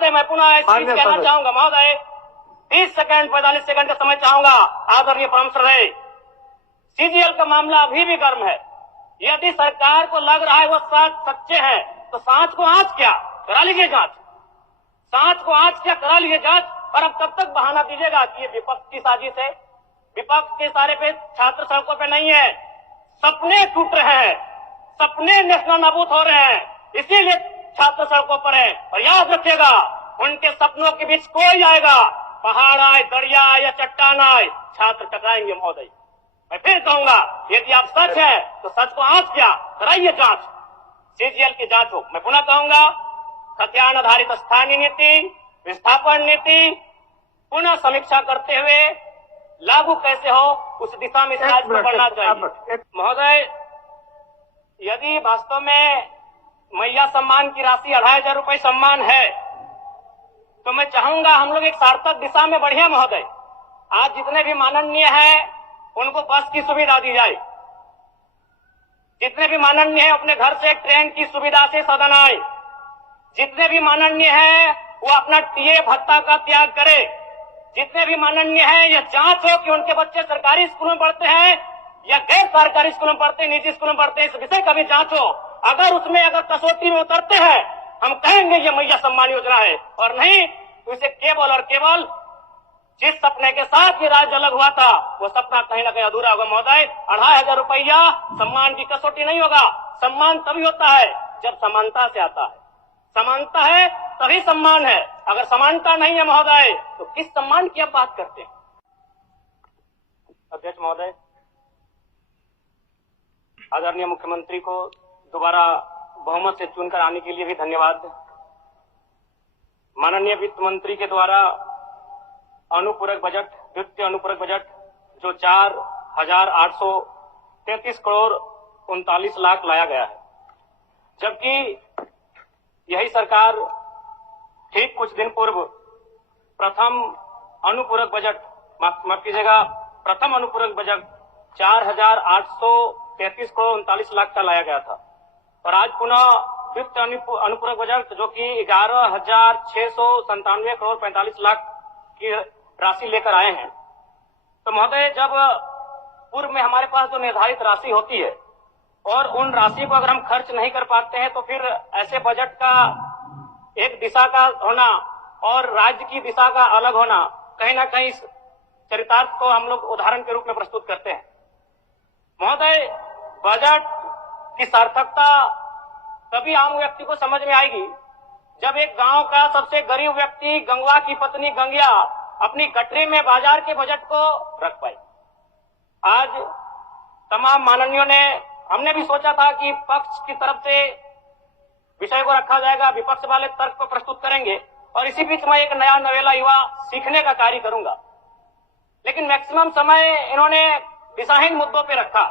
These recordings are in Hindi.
महोदय मैं पुनः एक चीज कहना चाहूंगा महोदय, 30 सेकंड 45 सेकंड का समय चाहूंगा। आदरणीय परम श्रद्धेय, सीजीएल का मामला अभी भी गर्म है। यदि सरकार को लग रहा है वो सच्चे हैं तो सांच को आंच क्या करा लीजिए जांच, सांच को आंच क्या करा लीजिए जांच। और अब कब तक बहाना दीजिएगा कि ये विपक्ष की साजिश है? विपक्ष के सारे पे छात्र सड़कों पे नहीं है, सपने टूट रहे हैं, सपने नेशनल नाबूद हो रहे हैं, इसीलिए छात्र सड़कों पर है। और याद रखिएगा, उनके सपनों के बीच कोई आएगा, पहाड़ आए, दरिया आए या चट्टान आए, छात्र टकराएंगे महोदय। मैं फिर कहूंगा, यदि आप सच है तो सच को आंच क्या कराइए जांच, सीजीएल की जांच हो। मैं पुनः कहूंगा, खतियान आधारित स्थानीय नीति, विस्थापन नीति पुनः समीक्षा करते हुए लागू कैसे हो उस दिशा में राज्य को बढ़ना चाहिए। महोदय, यदि वास्तव में मैया सम्मान की राशि 2500 रुपये सम्मान है तो मैं चाहूंगा हम लोग एक सार्थक दिशा में बढ़िया महोदय। आज जितने भी माननीय हैं उनको बस की सुविधा दी जाए, जितने भी माननीय हैं अपने घर से ट्रेन की सुविधा से सदन आए, जितने भी माननीय हैं वो अपना टीए भत्ता का त्याग करे, जितने भी माननीय हैं यह जांच हो कि उनके बच्चे सरकारी स्कूलों में पढ़ते हैं या गैर सरकारी स्कूलों में पढ़ते हैं, निजी स्कूलों में पढ़ते हैं, इस विषय का भी जांच हो। अगर उसमें अगर कसौटी में उतरते हैं हम कहेंगे ये मैया सम्मान योजना है, और नहीं तो इसे केवल और केवल जिस सपने के साथ ये राज्य अलग हुआ था वो सपना कहीं ना कहीं अधूरा होगा महोदय। 2500 रुपया सम्मान की कसौटी नहीं होगा। सम्मान तभी होता है जब समानता से आता है, समानता है तभी सम्मान है। अगर समानता नहीं है महोदय तो किस सम्मान की आप बात करते हैं? अध्यक्ष महोदय, आदरणीय मुख्यमंत्री को दोबारा बहुमत से चुनकर आने के लिए भी धन्यवाद। माननीय वित्त मंत्री के द्वारा अनुपूरक बजट, वित्तीय अनुपूरक बजट जो 4,833 करोड़ 39 लाख लाया गया है, जबकि यही सरकार ठीक कुछ दिन पूर्व प्रथम अनुपूरक बजट, माफ कीजिएगा, प्रथम अनुपूरक बजट 4,833 करोड़ 39 लाख का लाया गया था। और आज पुनः वित्त अनुपूरक बजट जो कि 11,697 करोड़ 45 लाख की राशि लेकर आए हैं। तो महोदय, जब पूर्व में हमारे पास जो निर्धारित राशि होती है और उन राशि को अगर हम खर्च नहीं कर पाते हैं तो फिर ऐसे बजट का एक दिशा का होना और राज्य की दिशा का अलग होना, कहीं ना कहीं इस चरितार्थ को हम लोग उदाहरण के रूप में प्रस्तुत करते हैं। महोदय, बजट की सार्थकता तभी आम व्यक्ति को समझ में आएगी जब एक गांव का सबसे गरीब व्यक्ति, गंगवा की पत्नी गंगिया, अपनी कटरी में बाजार के बजट को रख पाई। आज तमाम माननीयों ने, हमने भी सोचा था कि पक्ष की तरफ से विषय को रखा जाएगा, विपक्ष वाले तर्क को प्रस्तुत करेंगे और इसी बीच मैं एक नया नवेला युवा सीखने का कार्य करूंगा। लेकिन मैक्सिमम समय इन्होंने दिशाहीन मुद्दों पे रखा।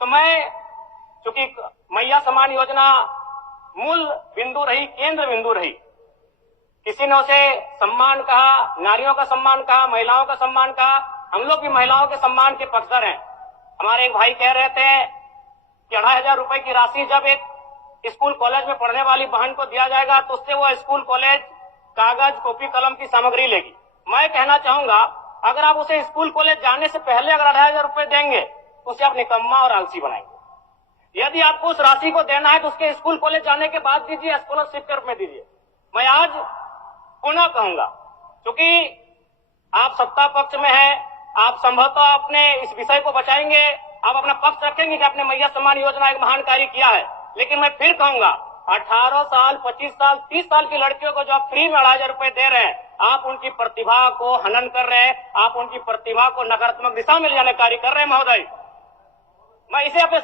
तो मैं, चूंकि मैया सम्मान योजना मूल बिंदु रही, केंद्र बिंदु रही, किसी ने उसे सम्मान कहा, नारियों का सम्मान कहा, महिलाओं का सम्मान कहा, हम लोग भी महिलाओं के सम्मान के पक्षधर हैं। हमारे एक भाई कह रहे थे कि 2500 रुपए की राशि जब एक स्कूल कॉलेज में पढ़ने वाली बहन को दिया जाएगा तो उससे वो स्कूल कॉलेज कागज, कॉपी, कलम की सामग्री लेगी। मैं कहना चाहूंगा, अगर आप उसे स्कूल कॉलेज जाने से पहले अगर 2500 रुपए देंगे तो उसे आप निकम्मा और आलसी बनाएंगे। यदि आपको उस राशि को देना है तो उसके स्कूल कॉलेज जाने के बाद दीजिए, स्कॉलरशिप के रूप में दीजिए। मैं आज पुनः कहूंगा, क्योंकि आप सत्ता पक्ष में हैं, आप संभवतः अपने इस विषय को बचाएंगे, आप अपना पक्ष रखेंगे कि आपने मैया सम्मान योजना एक महान कार्य किया है। लेकिन मैं फिर कहूंगा, 18 साल, 25 साल, 30 साल की लड़कियों को जो आप फ्री में 2500 रुपए दे रहे हैं, आप उनकी प्रतिभा को हनन कर रहे हैं, आप उनकी प्रतिभा को नकारात्मक दिशा में ले जाने कार्य कर रहे हैं महोदय। मैं इसे आप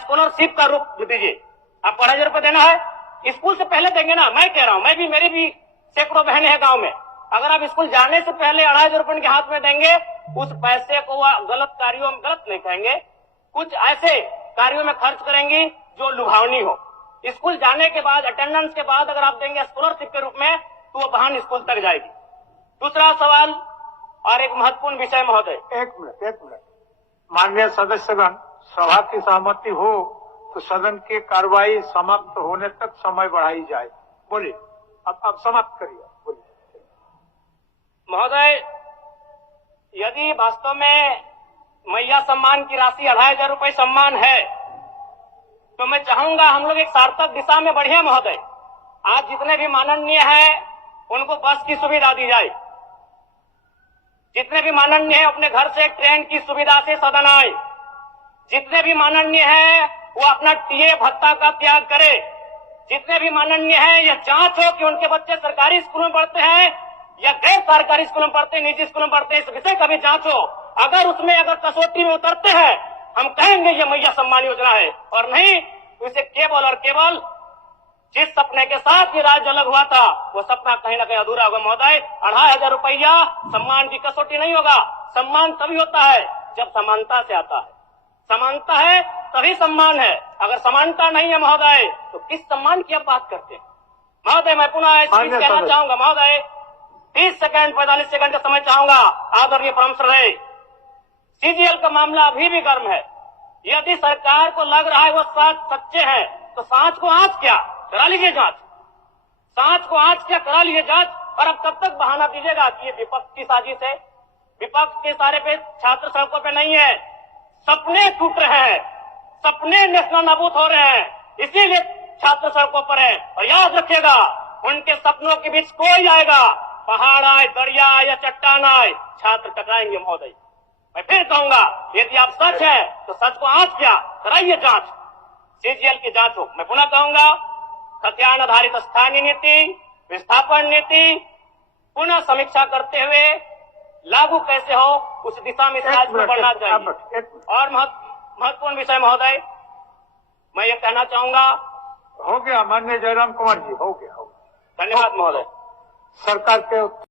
स्कॉलरशिप का रूप दीजिए। आप 2500 रुपए देना है, स्कूल से पहले देंगे ना। मैं कह रहा हूं, मेरी भी सैकड़ों बहनें हैं गांव में, अगर आप स्कूल जाने से पहले 2500 रुपए उनके हाथ में देंगे, उस पैसे को वह गलत कार्यों में, गलत नहीं कहेंगे, कुछ ऐसे कार्यों में खर्च करेंगी जो लुभावनी हो। स्कूल जाने के बाद, अटेंडेंस के बाद अगर आप देंगे स्कॉलरशिप के रूप में तो वो बहन स्कूल तक जाएगी। दूसरा सवाल और एक महत्वपूर्ण विषय महोदय। एक मिनट माननीय सदस्यगण, सभा की सहमति हो तो सदन की कार्रवाई समाप्त होने तक समय बढ़ाई जाए। बोलिए। अब समाप्त करिए, बोलिए। महोदय, यदि वास्तव में मैया सम्मान की राशि 2,500 रुपये सम्मान है, तो मैं चाहूंगा हम लोग एक सार्थक दिशा में बढ़िया महोदय। आज जितने भी माननीय हैं उनको बस की सुविधा दी जाए, जितने भी माननीय हैं अपने घर से ट्रेन की सुविधा से सदन आए, जितने भी माननीय हैं वो अपना टीए भत्ता का त्याग करे, जितने भी माननीय हैं यह जांच हो कि उनके बच्चे सरकारी स्कूल में पढ़ते हैं या गैर सरकारी स्कूल में पढ़ते हैं, निजी स्कूल में पढ़ते हैं, इस विषय का भी जांच हो। अगर उसमें अगर कसौटी में उतरते हैं हम कहेंगे ये मैया सम्मान योजना है, और नहीं तो इसे केवल और केवल जिस सपने के साथ ये राज्य अलग हुआ था वो सपना कहीं ना कहीं अधूरा होगा महोदय। 2,500 रुपया सम्मान की कसौटी नहीं होगा। सम्मान तभी होता है जब समानता से आता है, समानता है तभी सम्मान है। अगर समानता नहीं है महोदय तो किस सम्मान की आप बात करते हैं महोदय? मैं पुनः इस चीज कहना चाहूंगा महोदय, 30 सेकंड 45 सेकंड का समय चाहूंगा। आदरणीय परम श्रद्धेय, सीजीएल का मामला अभी भी गर्म है। यदि सरकार को लग रहा है वो सच्चे हैं तो सांच को आंच क्या करा लीजिए जांच, सांच को आंच क्या करा लीजिए जांच। और अब कब तक बहाना दीजिएगा कि ये विपक्ष की साजिश है? विपक्ष के सारे पे छात्र सड़कों पे नहीं है, सपने टूट रहे हैं, सपने नेशनल नाबूद हो रहे हैं, इसीलिए छात्र सड़कों पर है। और याद रखिएगा उनके सपनों के बीच कोई आएगा, पहाड़ आए, दरिया आए या चट्टान आए, छात्र टकराएंगे महोदय। मैं फिर कहूंगा यदि आप सच है तो सच को आंच क्या कराइए जांच, सीजीएल की जांच हो। मैं पुनः कहूंगा खतियान आधारित स्थानीय नीति, विस्थापन नीति पुनः समीक्षा करते हुए लागू कैसे हो उस दिशा में राज्य में बढ़ना चाहिए। और महत्वपूर्ण विषय महोदय मैं ये कहना चाहूंगा, हो गया माननीय जयराम कुमार जी, हो गया। धन्यवाद महोदय। सरकार के